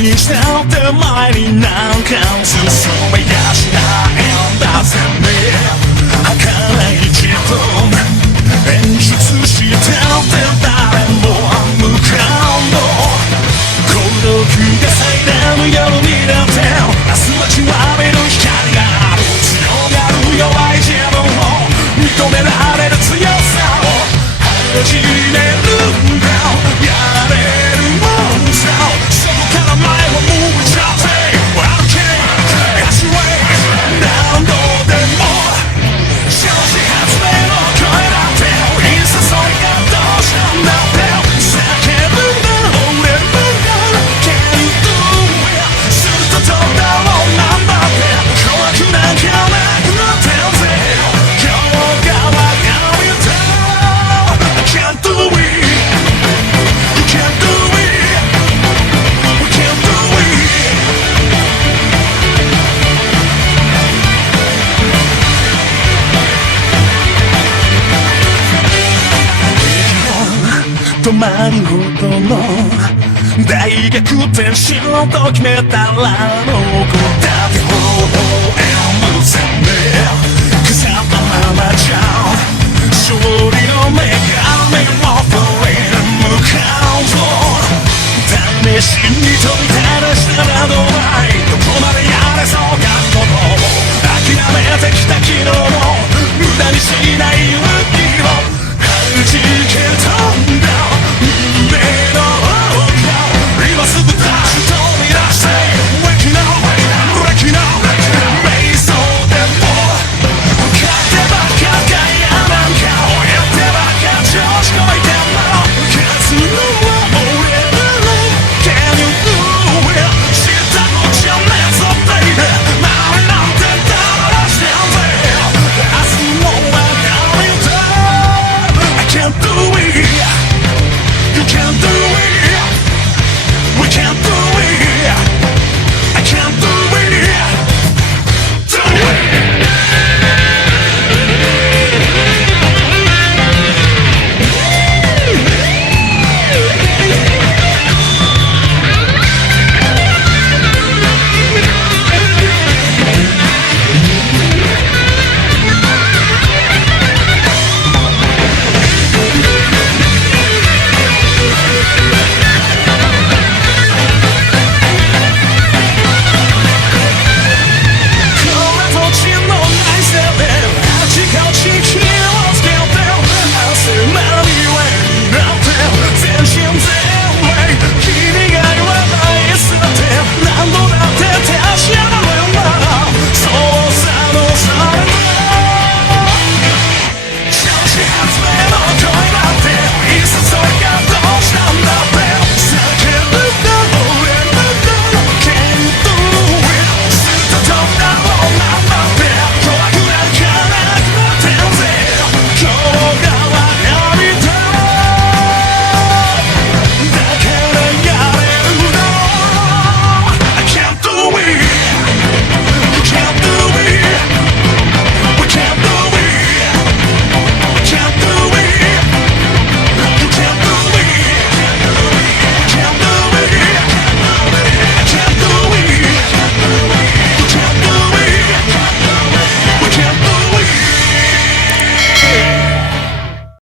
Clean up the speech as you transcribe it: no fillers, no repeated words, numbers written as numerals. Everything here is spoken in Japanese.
にしたって前になんか進めやしないんだぜね儚い自分演出してって誰も向かうの孤独が最大の夜になって明日は極める光がある強がる弱い自分を認められる強さを始めるんだやれるもんさそこから前を向いちゃって歩け足上何度でも少子発明の声だっていさそれがどうしたんだって叫ぶんだ俺もCan't do itするとどうだろうなんだって怖くなんかなくなってんぜ今日がわかるよI can't do it You can't do it We can't do it止まるほどの大逆転しようと決めたら残ったって方法へ無線で腐ったままじゃ勝利の女神をプレイに向かうぞ試しに飛び